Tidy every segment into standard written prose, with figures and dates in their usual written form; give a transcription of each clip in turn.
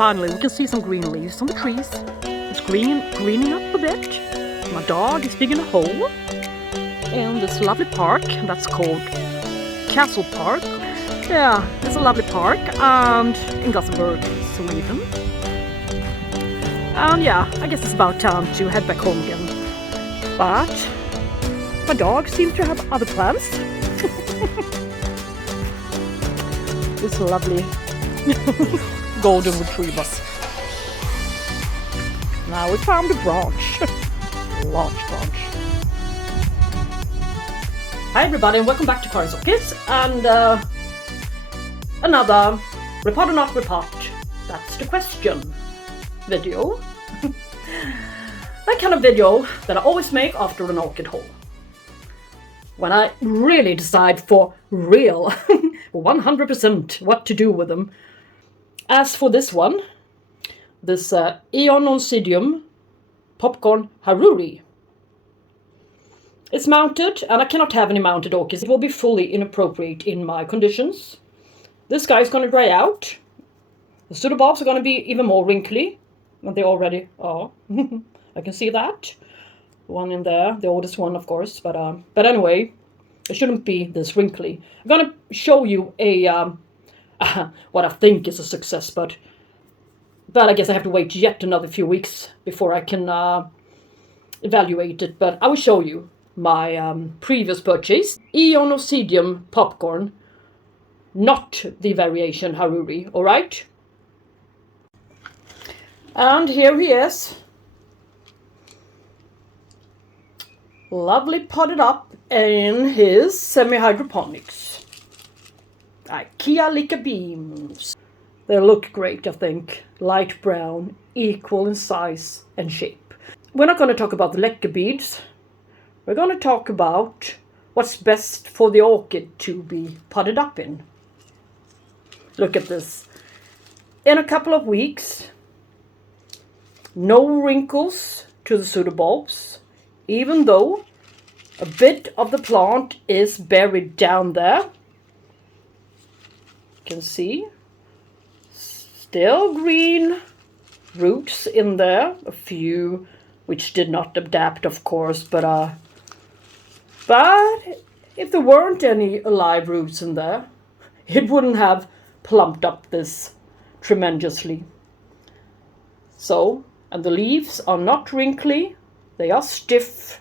finally we can see some green leaves on the trees. It's greening up a bit. My dog is digging a hole in this lovely park that's called Castle Park. Yeah, it's a lovely park, and in Gothenburg, Sweden. And yeah, I guess it's about time to head back home again. But my dog seems to have other plans. This lovely golden retriever. Now we found a branch. Large branch. Hi everybody, and welcome back to Orchids, and another repot or not repot, that's the question video. That kind of video that I always make after an orchid haul, when I really decide for real 100% what to do with them. As for this one, this Ionicidium popcorn Haruri, it's mounted, and I cannot have any mounted orchids. It will be fully inappropriate in my conditions. This guy is going to dry out. The pseudobulbs are going to be even more wrinkly than they already are. I can see that. One in there, the oldest one, of course. But anyway, it shouldn't be this wrinkly. I'm going to show you a what I think is a success, but I guess I have to wait yet another few weeks before I can evaluate it. But I will show you my previous purchase, Ionicidium popcorn, not the variation Haruri, alright? And here he is, lovely potted up in his semi-hydroponics IKEA Leica beams. They look great, I think. Light brown, equal in size and shape. We're not going to talk about the Leica beads. We're going to talk about what's best for the orchid to be potted up in. Look at this. In a couple of weeks, no wrinkles to the pseudobulbs, even though a bit of the plant is buried down there. You can see. Still green roots in there, a few which did not adapt, of course, but if there weren't any alive roots in there, it wouldn't have plumped up this tremendously. So, and the leaves are not wrinkly, they are stiff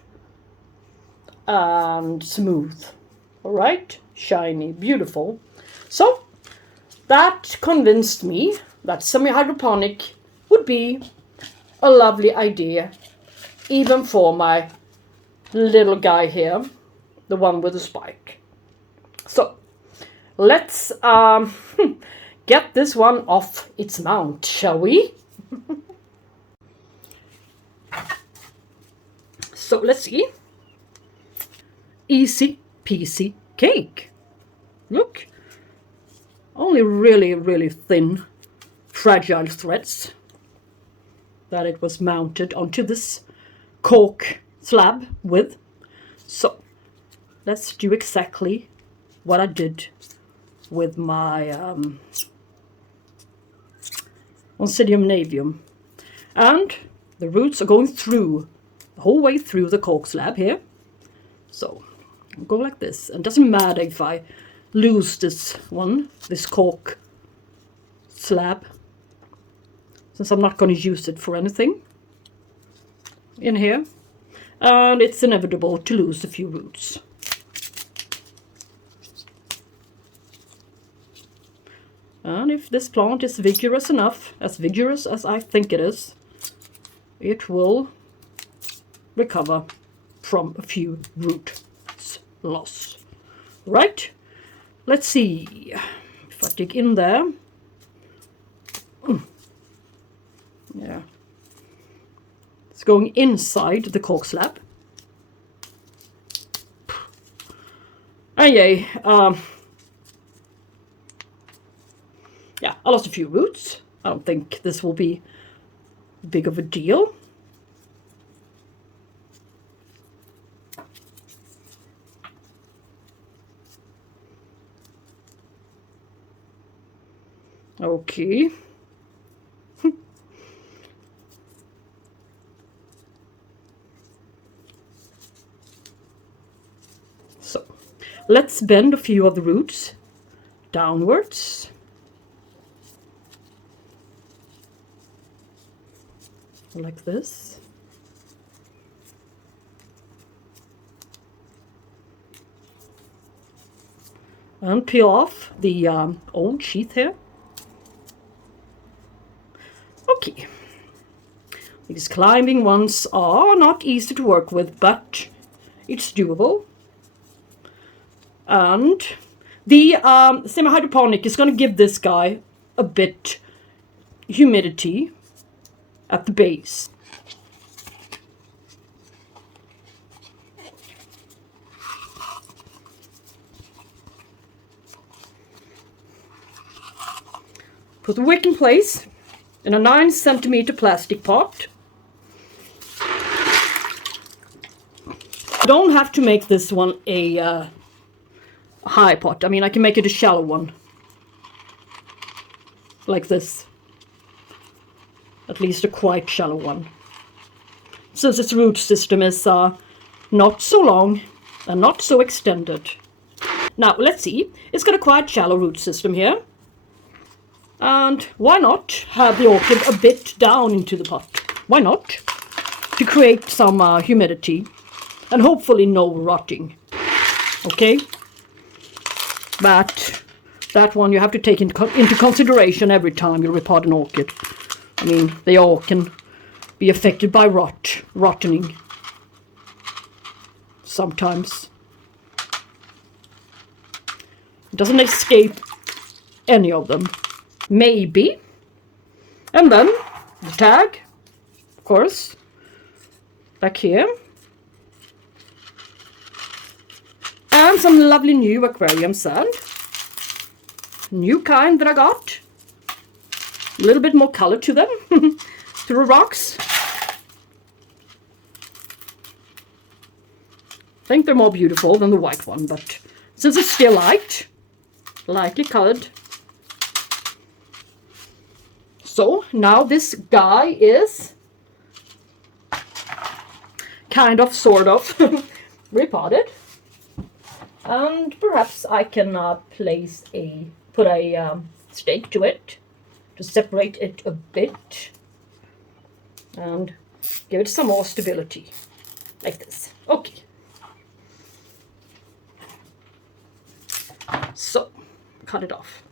and smooth. All right, shiny, beautiful. So that convinced me that semi-hydroponic would be a lovely idea, even for my little guy here, the one with the spike. So let's get this one off its mount, shall we? So let's see. Easy peasy cake. Look, only really thin, fragile threads that it was mounted onto this cork slab with. So let's do exactly what I did with my Oncidium navium. And the roots are going through, the whole way through the cork slab here. So I'll go like this. And it doesn't matter if I lose this one, this cork slab, since I'm not going to use it for anything in here. And it's inevitable to lose a few roots. And if this plant is vigorous enough, as vigorous as I think it is, it will recover from a few root loss. Right? Let's see if I dig in there. Yeah. It's going inside the cork slab. And yay. Yeah, I lost a few roots. I don't think this will be big of a deal. Okay. let's bend a few of the roots downwards. Like this. And peel off the old sheath here. Okay. These climbing ones are not easy to work with, but it's doable. And the semi-hydroponic is going to give this guy a bit humidity at the base. Put the wick in place in a 9 centimeter plastic pot. I don't have to make this one a high pot. I mean, I can make it a shallow one. Like this. At least a quite shallow one. Since its root system is not so long and not so extended. Now, let's see. It's got a quite shallow root system here. And why not have the orchid a bit down into the pot? Why not? To create some humidity and hopefully no rotting. Okay? But that one you have to take into consideration every time you repot an orchid. I mean, they all can be affected by rotting. Sometimes. It doesn't escape any of them. Maybe. And then the tag, of course, back here. And some lovely new aquarium sand. New kind that I got. A little bit more color to them, to the rocks. I think they're more beautiful than the white one, but since it's still lightly colored. So now this guy is kind of, sort of, repotted. And perhaps I can put a stake to it to separate it a bit and give it some more stability, like this. Okay. So, cut it off.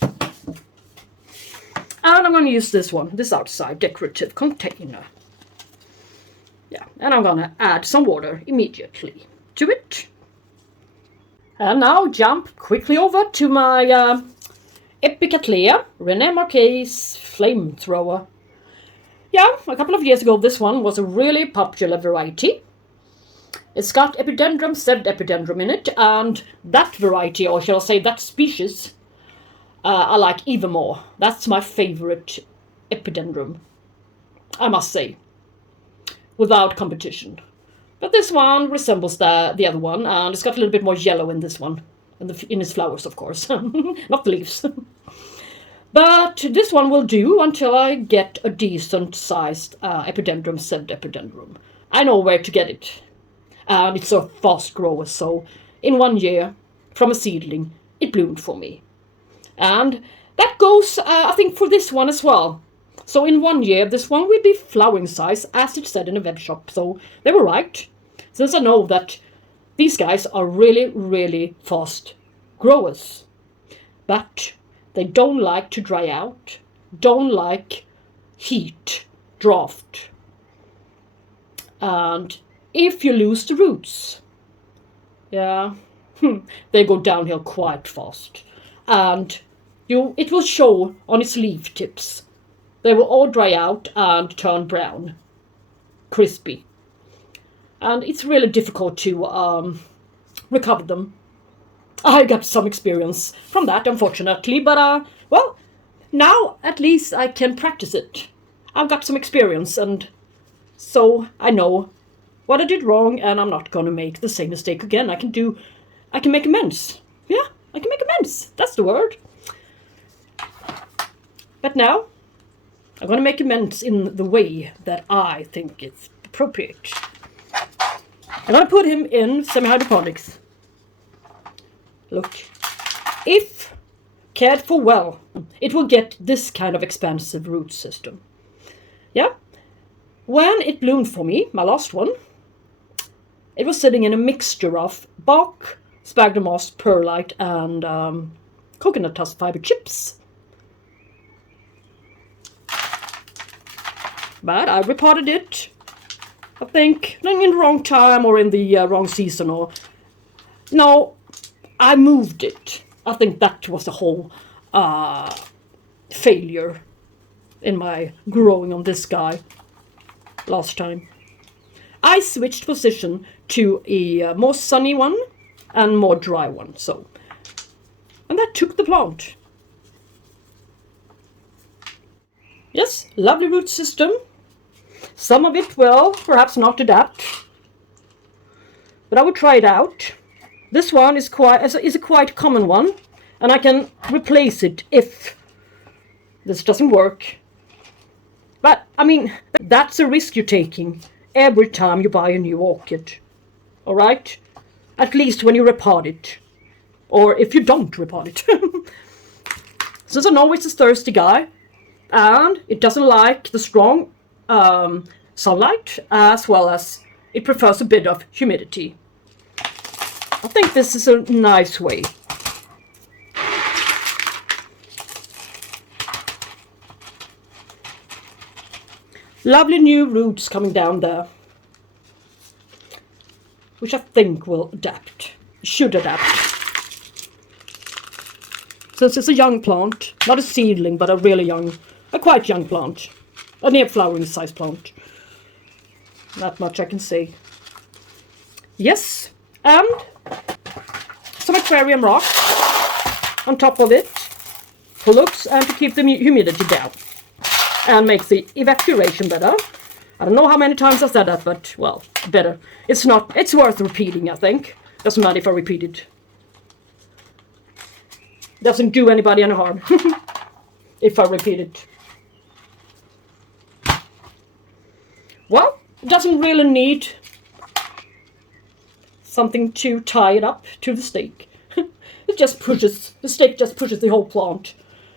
And I'm going to use this one, this outside decorative container. Yeah, and I'm going to add some water immediately to it. And now jump quickly over to my Epicattleya, Rene Marques flamethrower. Yeah, a couple of years ago this one was a really popular variety. It's got Epidendrum, said Epidendrum in it, and that variety, or shall I say that species, I like even more. That's my favorite Epidendrum, I must say, without competition. But this one resembles the other one, and it's got a little bit more yellow in this one, in its flowers, of course, not the leaves. But this one will do until I get a decent-sized Epidendrum, said Epidendrum. I know where to get it. And it's a fast grower, so in 1 year, from a seedling, it bloomed for me. And that goes, I think, for this one as well. So in 1 year, this one will be flowering size, as it said in a web shop. So they were right, since I know that these guys are really, really fast growers. But they don't like to dry out, don't like heat, draft. And if you lose the roots, yeah, they go downhill quite fast. And it will show on its leaf tips. They will all dry out and turn brown, crispy. And it's really difficult to recover them. I got some experience from that, unfortunately, but, well, now at least I can practice it. I've got some experience, and so I know what I did wrong, and I'm not going to make the same mistake again. I can make amends. Yeah, I can make amends. That's the word. But now, I'm going to make amends in the way that I think it's appropriate. I'm going to put him in semi-hydroponics. Look, if cared for well, it will get this kind of expansive root system. Yeah, when it bloomed for me, my last one, it was sitting in a mixture of bark, sphagnum moss, perlite, and coconut husk fiber chips. But I repotted it, I think, in the wrong time or in the wrong season. Or no, I moved it. I think that was the whole failure in my growing on this guy last time. I switched position to a more sunny one and more dry one, and that took the plant. Yes, lovely root system. Some of it will perhaps not adapt, but I would try it out. This one is a quite common one, and I can replace it if this doesn't work. But I mean, that's a risk you're taking every time you buy a new orchid. All right, at least when you repot it, or if you don't repot it. Since I'm always a thirsty guy, and it doesn't like the strong sunlight, as well as it prefers a bit of humidity. I think this is a nice way. Lovely new roots coming down there, which I think will adapt, should adapt. Since it's a young plant, not a seedling, but a quite young plant. A near flowering size plant. Not much I can say. Yes, and some aquarium rock on top of it for looks and to keep the humidity down and makes the evaporation better. I don't know how many times I've said that, but well, better. It's worth repeating, I think. Doesn't matter if I repeat it. Doesn't do anybody any harm if I repeat it. Well, it doesn't really need something to tie it up to the stake. The stake just pushes the whole plant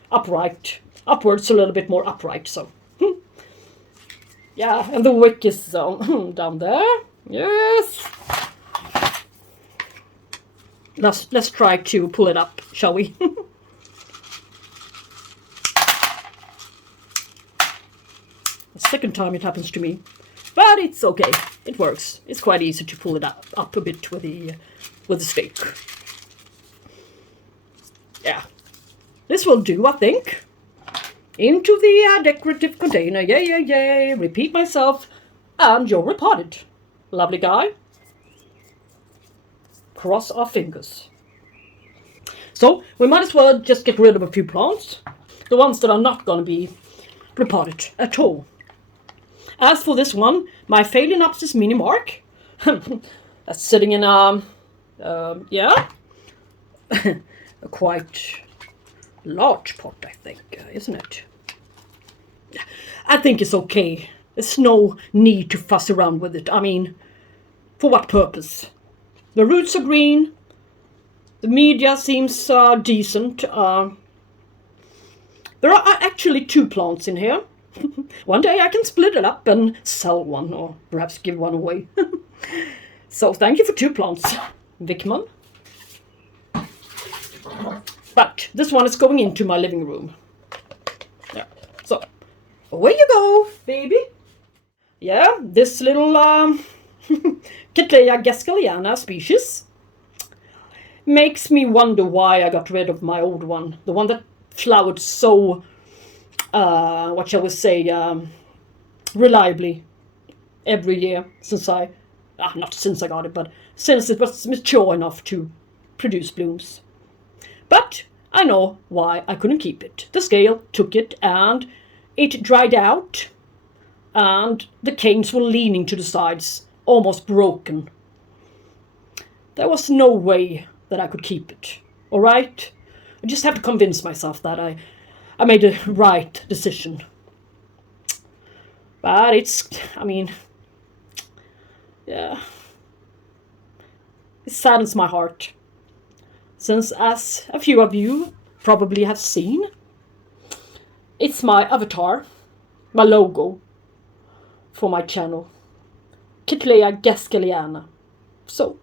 upwards a little bit more upright, so. Yeah, and the wick is down there. Yes. Let's try to pull it up, shall we? The second time it happens to me. But it's okay. It works. It's quite easy to pull it up a bit with the stake. Yeah. This will do, I think. Into the decorative container. Yay, yay, yay. Repeat myself. And you're repotted. Lovely guy. Cross our fingers. So, we might as well just get rid of a few plants. The ones that are not going to be repotted at all. As for this one, my Phalaenopsis Minimark, that's sitting in a quite large pot, I think, isn't it? I think it's okay. There's no need to fuss around with it. I mean, for what purpose? The roots are green. The media seems decent. There are actually 2 plants in here. One day I can split it up and sell one, or perhaps give one away. So thank you for 2 plants, Wichmann. But this one is going into my living room. Yeah. So away you go, baby. Yeah, this little Cattleya Gaskelliana species makes me wonder why I got rid of my old one, the one that flowered so what shall we say, reliably every year since not since I got it, but since it was mature enough to produce blooms. But I know why I couldn't keep it. The scale took it and it dried out and the canes were leaning to the sides, almost broken. There was no way that I could keep it, all right? I just have to convince myself that I made the right decision. But yeah. It saddens my heart. since as a few of you probably have seen, it's my avatar, my logo for my channel, Cattleya Gaskelliana. So,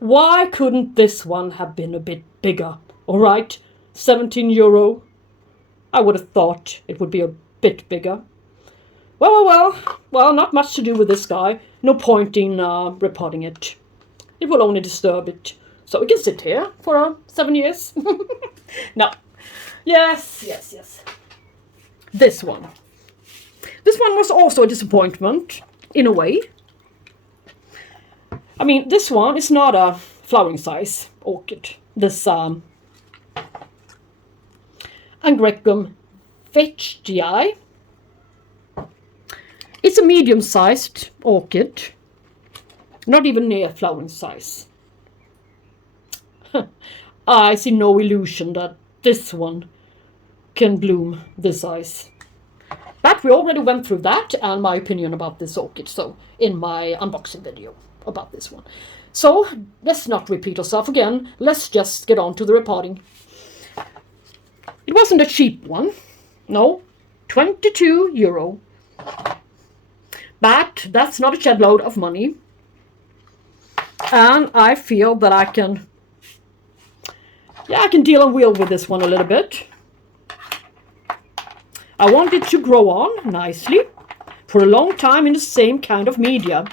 why couldn't this one have been a bit bigger? Alright, €17. I would have thought it would be a bit bigger. Well, not much to do with this guy. No point in repotting it. It will only disturb it. So it can sit here for 7 years. No. Yes. This one. This one was also a disappointment, in a way. I mean, this one is not a flowering size orchid. This Angraecum Veitchii. It's a medium-sized orchid, not even near flowering size. I see no illusion that this one can bloom this size. But we already went through that and my opinion about this orchid, so in my unboxing video about this one. So let's not repeat ourselves again. Let's just get on to the repotting. It wasn't a cheap one. No, €22. But that's not a shed load of money. And I feel that I can deal and wheel with this one a little bit. I want it to grow on nicely for a long time in the same kind of media,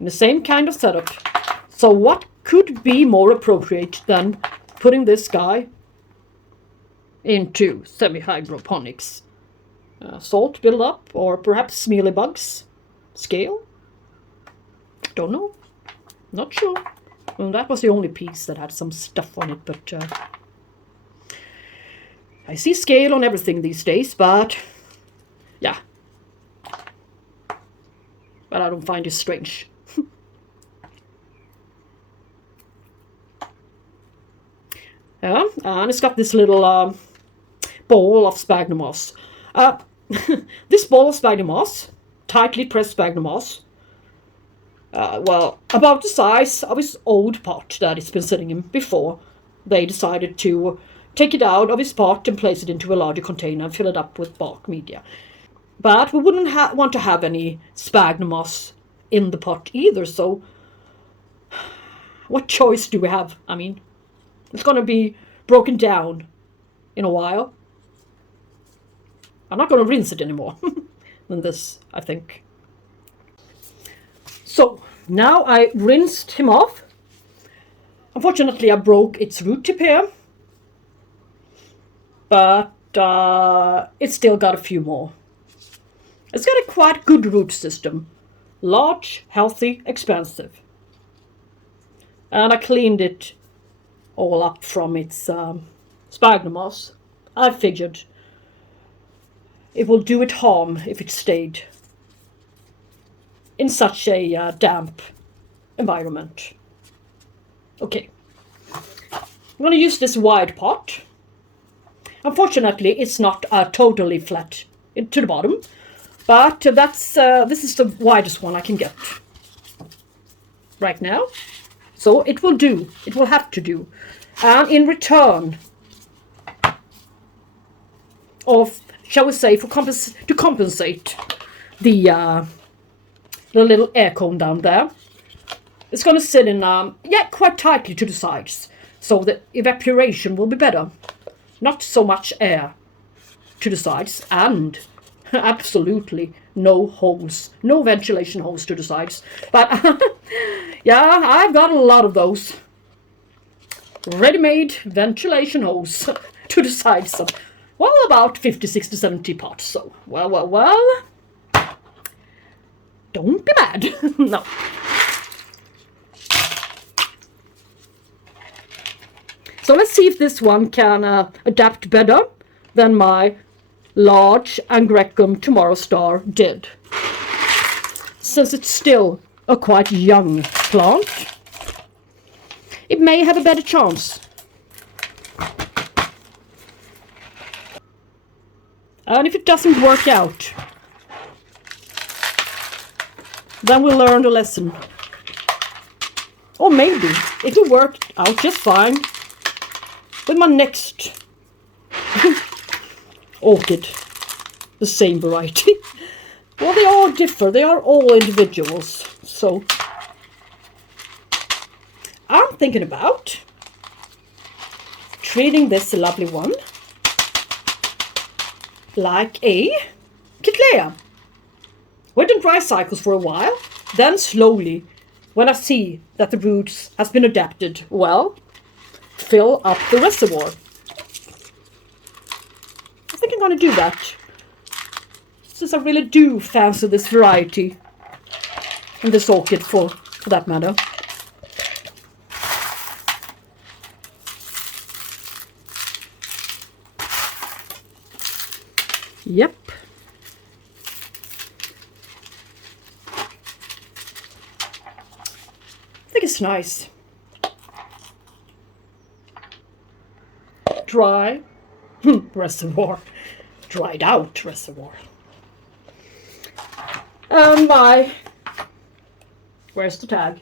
in the same kind of setup. So what could be more appropriate than putting this guy into semi-hydroponics? Salt build-up, or perhaps mealybugs? Scale? Don't know. Not sure. Well, that was the only piece that had some stuff on it, but I see scale on everything these days, but yeah. But I don't find it strange. Yeah, and it's got this little ball of sphagnum moss. This ball of sphagnum moss, tightly pressed sphagnum moss, well, about the size of his old pot that it's been sitting in before they decided to take it out of his pot and place it into a larger container and fill it up with bark media. But we wouldn't want to have any sphagnum moss in the pot either, so what choice do we have? I mean, it's going to be broken down in a while. I'm not going to rinse it anymore than this, I think. So, now I rinsed him off. Unfortunately, I broke its root tip here. But it's still got a few more. It's got a quite good root system. Large, healthy, expansive. And I cleaned it all up from its sphagnum moss. I figured it will do it harm if it stayed in such a damp environment. Okay, I'm going to use this wide pot. Unfortunately, it's not totally flat to the bottom, but this is the widest one I can get right now. So it will do. It will have to do. And in return of, shall we say, to compensate the little air cone down there, it's going to sit in quite tightly to the sides, so that evaporation will be better. Not so much air to the sides, and absolutely no holes, no ventilation holes to the sides. But yeah, I've got a lot of those ready-made ventilation holes to the sides of, well, about 50, 60, 70 pots. So, well, don't be mad. No. So let's see if this one can adapt better than my large Angraecum Tomorrow Star did. Since it's still a quite young plant, it may have a better chance. And if it doesn't work out, then we'll learn the lesson. Or maybe it will work out just fine with my next orchid. The same variety. Well, they all differ. They are all individuals. So I'm thinking about treating this lovely one like a Cattleya. Wait in dry cycles for a while, then slowly, when I see that the roots has been adapted well, fill up the reservoir. I think I'm going to do that, since I really do fancy this variety, and this orchid for that matter. Yep. I think it's nice. Dry reservoir. Dried out reservoir. And where's the tag?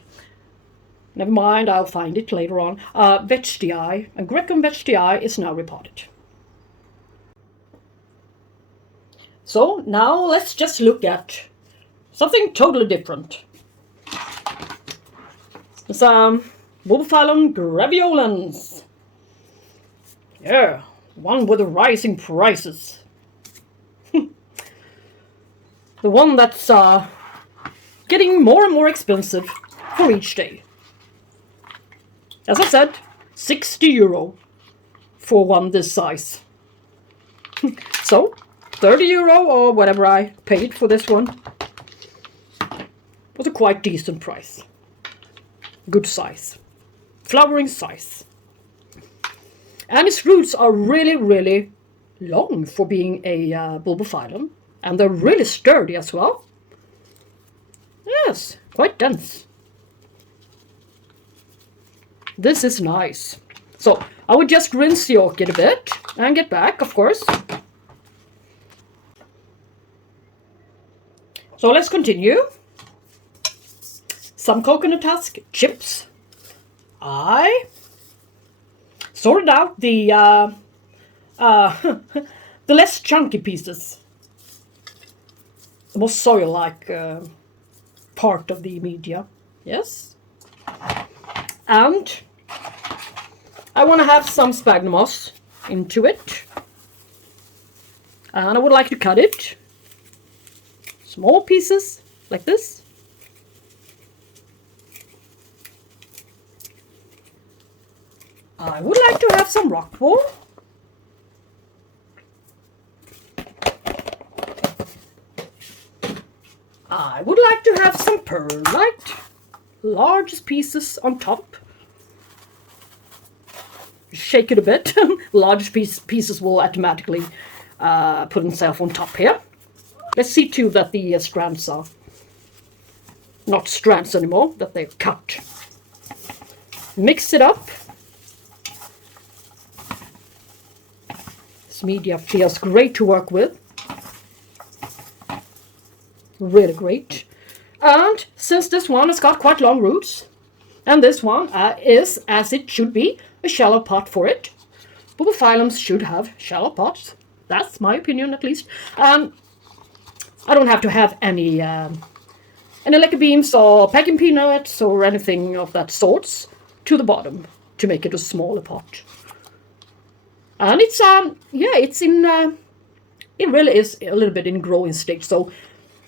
Never mind, I'll find it later on. Veitchii, Angraecum Veitchii is now repotted. So now let's just look at something totally different. It's Bulbophyllum Graveolens. Yeah, one with the rising prices. The one that's getting more and more expensive for each day. As I said, €60 for one this size. So, €30 or whatever I paid for this one was a quite decent price. Good size. Flowering size. And its roots are really, really long for being a Bulbophyllum. And they're really sturdy as well. Yes, quite dense. This is nice. So I would just rinse the orchid a bit and get back, of course. So let's continue. Some coconut husk chips. I sorted out the the less chunky pieces. The more soil-like part of the media. Yes. And I want to have some sphagnum moss into it. And I would like to cut it. Small pieces, like this. I would like to have some rock wool. I would like to have some perlite. Large pieces on top. Shake it a bit. Large pieces will automatically put themselves on top here. Let's see too that the strands are not strands anymore, that they're cut. Mix it up. This media feels great to work with. Really great. And since this one has got quite long roots, and this one is, as it should be, a shallow pot for it. Bulbophyllums should have shallow pots. That's my opinion, at least. I don't have to have any leca beans or packing peanuts or anything of that sorts to the bottom to make it a smaller pot. And it's it's in it really is a little bit in growing stage, so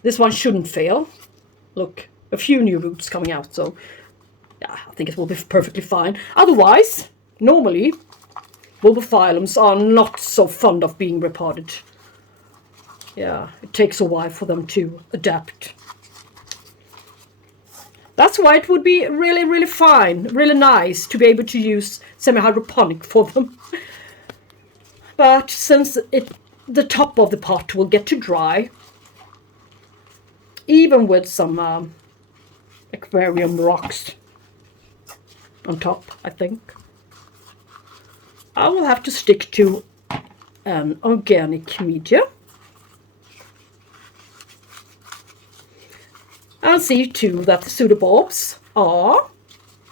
this one shouldn't fail. Look, a few new roots coming out, so yeah, I think it will be perfectly fine. Otherwise, normally Bulbophyllums are not so fond of being repotted. Yeah, it takes a while for them to adapt. That's why it would be really, really fine, really nice to be able to use semi-hydroponic for them. But since the top of the pot will get to dry, even with some aquarium rocks on top, I think, I will have to stick to an organic media. And see too that the pseudobulbs are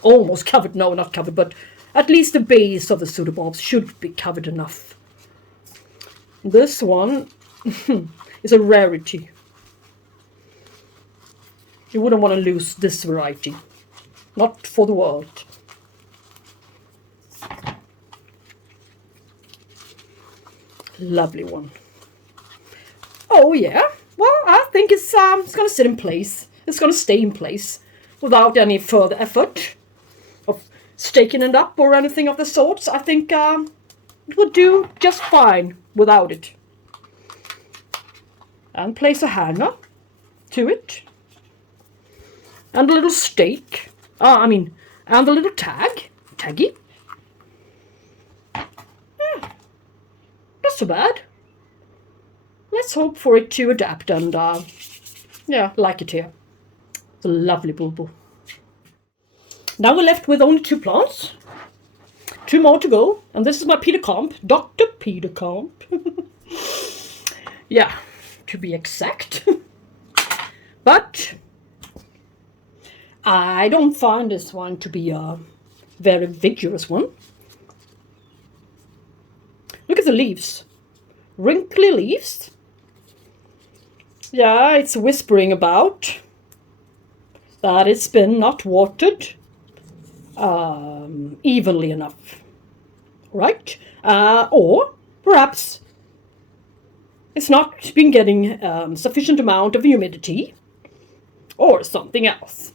almost covered. No, not covered, but at least the base of the pseudobulbs should be covered enough. This one is a rarity. You wouldn't want to lose this variety. Not for the world. Lovely one. Oh yeah. Well, I think it's going to sit in place. It's going to stay in place without any further effort of staking it up or anything of the sorts. I think it would do just fine without it. And place a hanger to it. And a little stake. And a little taggy. Yeah, not so bad. Let's hope for it to adapt and, like it here. It's a lovely bulbul. Now we're left with only 2 plants. 2 more to go. And this is my Peter Komp, Dr. Peter Komp. Yeah, to be exact. But I don't find this one to be a very vigorous one. Look at the leaves. Wrinkly leaves. Yeah, it's whispering about that it's been not watered evenly enough. Right? Or perhaps it's not been getting sufficient amount of humidity or something else.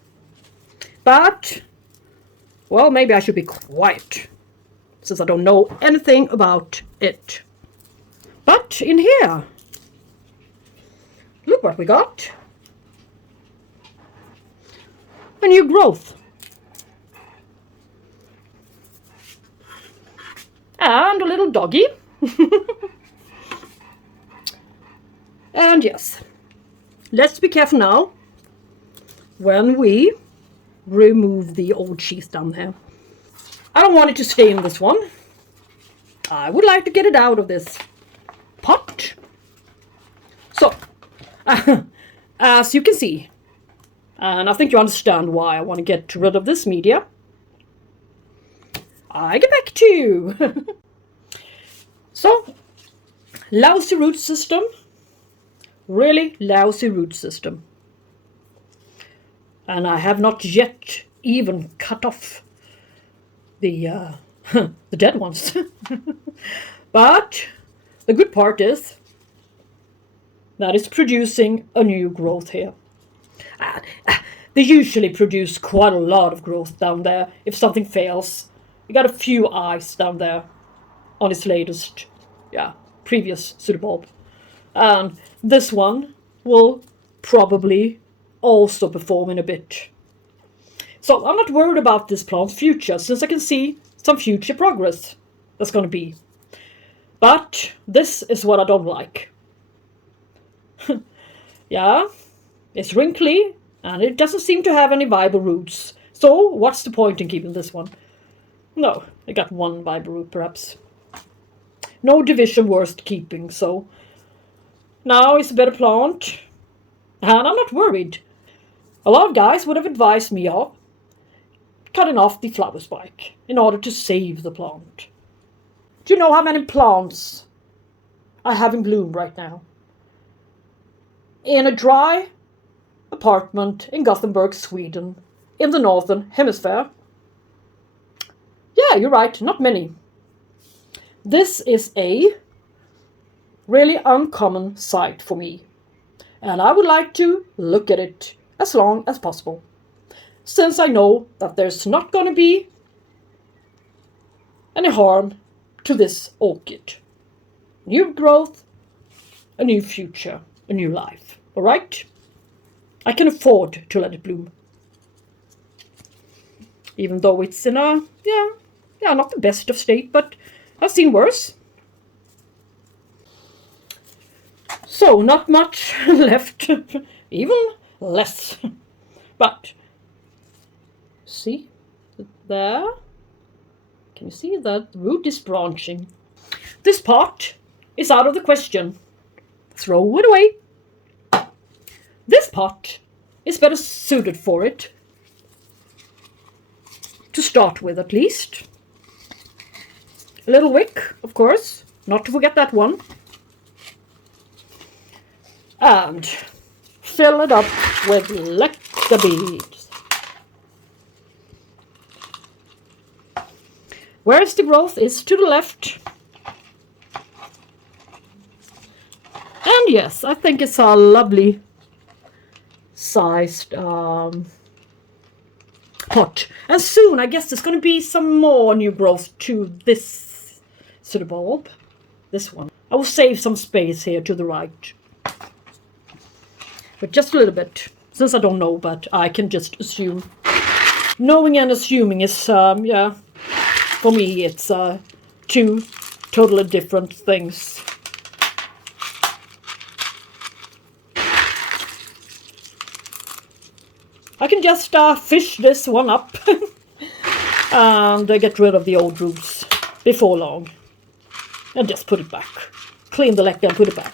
But, well, maybe I should be quiet, since I don't know anything about it. But in here, look what we got. A new growth. And a little doggy. And yes, let's be careful now when we remove the old sheath down there. I don't want it to stay in this one. I would like to get it out of this pot. So, as you can see, and I think you understand why I want to get rid of this media, I get back to you. So, lousy root system. Really lousy root system. And I have not yet even cut off the the dead ones. But the good part is that it's producing a new growth here. They usually produce quite a lot of growth down there if something fails. You got a few eyes down there on its latest, previous pseudobulb. And this one will probably also perform in a bit. So I'm not worried about this plant's future, since I can see some future progress that's going to be. But this is what I don't like. Yeah, it's wrinkly and it doesn't seem to have any viable roots. So what's the point in keeping this one? No, it got one viable root perhaps. No division worth keeping, so now it's a better plant. And I'm not worried. A lot of guys would have advised me of cutting off the flower spike in order to save the plant. Do you know how many plants I have in bloom right now? In a dry apartment in Gothenburg, Sweden, in the northern hemisphere? Yeah, you're right, not many. This is a really uncommon sight for me, and I would like to look at it as long as possible, since I know that there's not going to be any harm to this orchid. New growth, a new future, a new life. All right? I can afford to let it bloom. Even though it's in a, not the best of state, but I've seen worse. So, not much left, even less. But, see, there, can you see that the root is branching? This part is out of the question. Throw it away. This pot is better suited for it. to start with at least. A little wick, of course, not to forget that one. And fill it up with leca beads. Where's the growth is to the left. And yes, I think it's a lovely sized pot. And soon I guess there's going to be some more new growth to this sort of bulb. This one. I will save some space here to the right. But just a little bit. Since I don't know, but I can just assume. Knowing and assuming is, yeah, for me it's two totally different things. I can just fish this one up and get rid of the old roots before long. And just put it back. Clean the leca and put it back.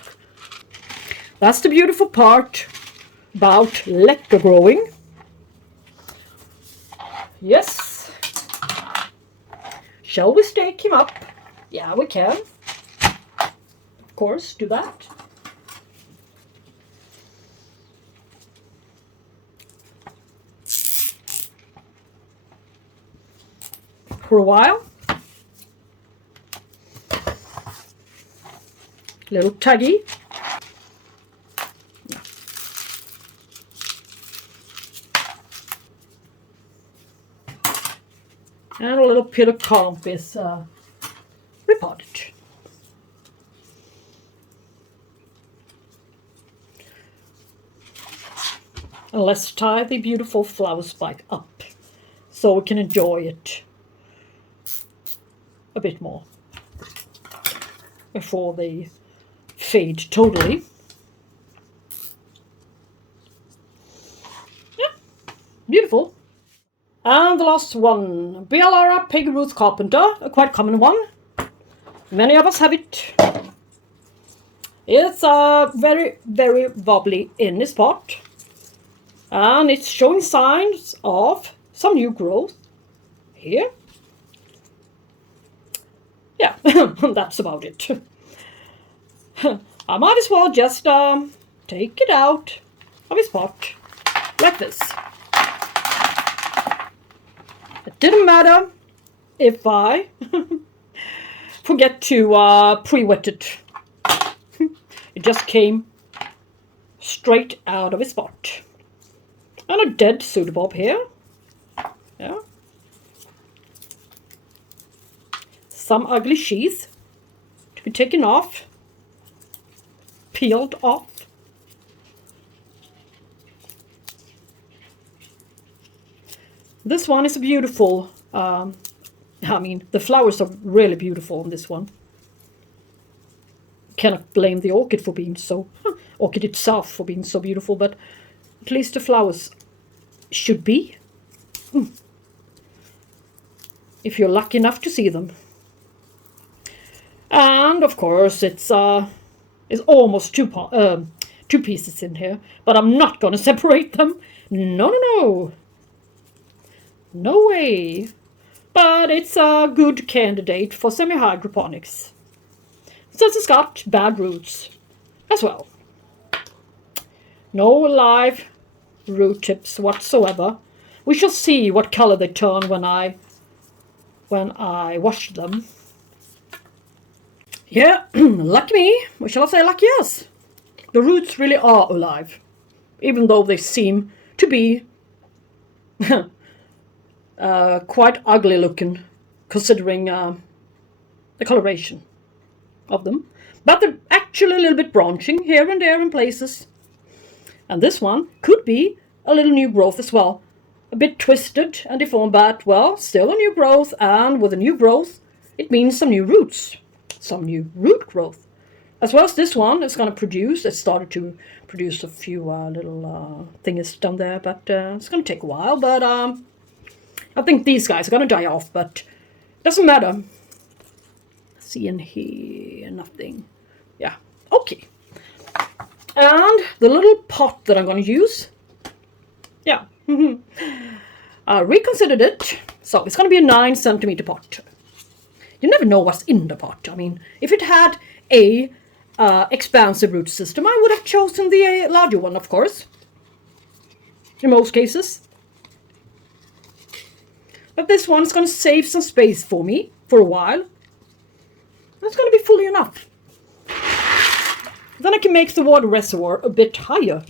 That's the beautiful part about leca growing. Yes. Shall we stake him up? Yeah, we can. Of course, do that. For a while. Little tuggy. And a little bit of Komp is repotted. And let's tie the beautiful flower spike up so we can enjoy it a bit more before they fade totally. Yeah, beautiful. And the last one, Beallara, Peggy, Ruth, Carpenter, a quite common one. Many of us have it. It's very, very wobbly in this pot. And it's showing signs of some new growth here. Yeah, that's about it. I might as well just take it out of his pot like this. It didn't matter if I forget to pre-wet it. It just came straight out of his pot. And a dead pseudobulb here. Yeah. Some ugly sheath to be taken off, peeled off. This one is a beautiful, I mean, the flowers are really beautiful on this one. Cannot blame the orchid for being so, orchid itself for being so beautiful, but at least the flowers should be. If you're lucky enough to see them. And of course it's almost two pieces in here, but I'm not going to separate them. No. No way. But it's a good candidate for semi-hydroponics, since it's got bad roots as well. No live root tips whatsoever. We shall see what color they turn when I wash them. Yeah, lucky me. What shall I say? Lucky us. The roots really are alive, even though they seem to be quite ugly looking, considering the coloration of them. But they're actually a little bit branching here and there in places. And this one could be a little new growth as well. A bit twisted and deformed, but, well, still a new growth. And with a new growth, it means some new roots. Some new root growth. As well as this one is going to produce. It started to produce a few little thingies down there, but it's going to take a while. But I think these guys are going to die off, but doesn't matter. See in here, nothing. Yeah, okay. And the little pot that I'm going to use, yeah, I reconsidered it, So it's going to be a 9 centimeter pot. You never know what's in the pot. I mean, if it had a expansive root system, I would have chosen the larger one, of course. In most cases. But this one is going to save some space for me for a while. That's going to be fully enough. Then I can make the water reservoir a bit higher.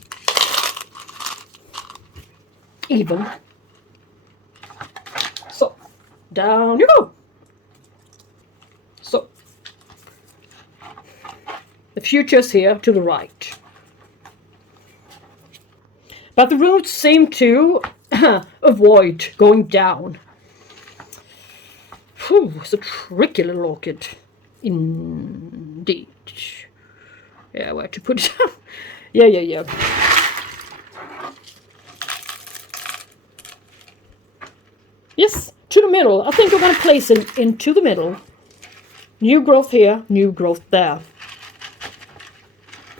Even. So, down you go. So, the future's here to the right. But the roots seem to avoid going down. Whew, it's a tricky little orchid. Indeed. Yeah, where to put it? Yeah. Yes, to the middle. I think we're going to place it into the middle. New growth here, new growth there.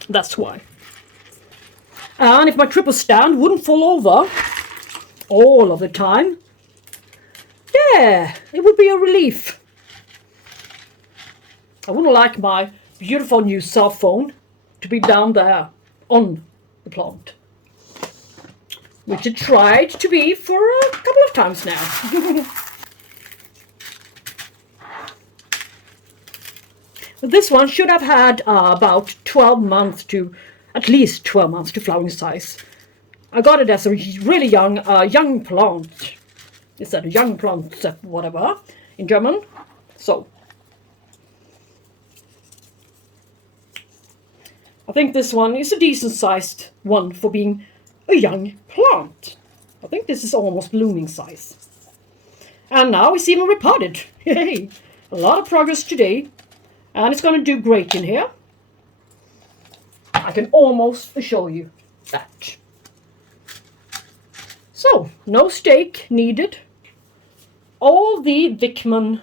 That's why. And if my triple stand wouldn't fall over all of the time, yeah, it would be a relief. I wouldn't like my beautiful new cell phone to be down there on the plant, which it tried to be for a couple of times now. This one should have had about 12 months to, at least 12 months to flowering size. I got it as a really young plant. Is that a young plant, whatever, in German? So, I think this one is a decent sized one for being a young plant. I think this is almost blooming size. And now it's even repotted. Hey, a lot of progress today. And it's going to do great in here. I can almost assure you that. So, no stake needed. All the Wichmann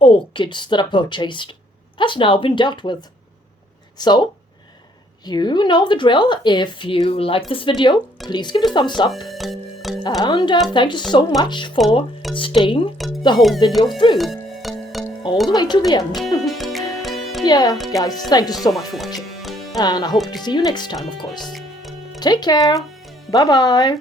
orchids that I purchased has now been dealt with. So, you know the drill. If you like this video, please give it a thumbs up. And thank you so much for staying the whole video through. All the way to the end. Yeah, guys, thank you so much for watching. And I hope to see you next time, of course. Take care. Bye-bye.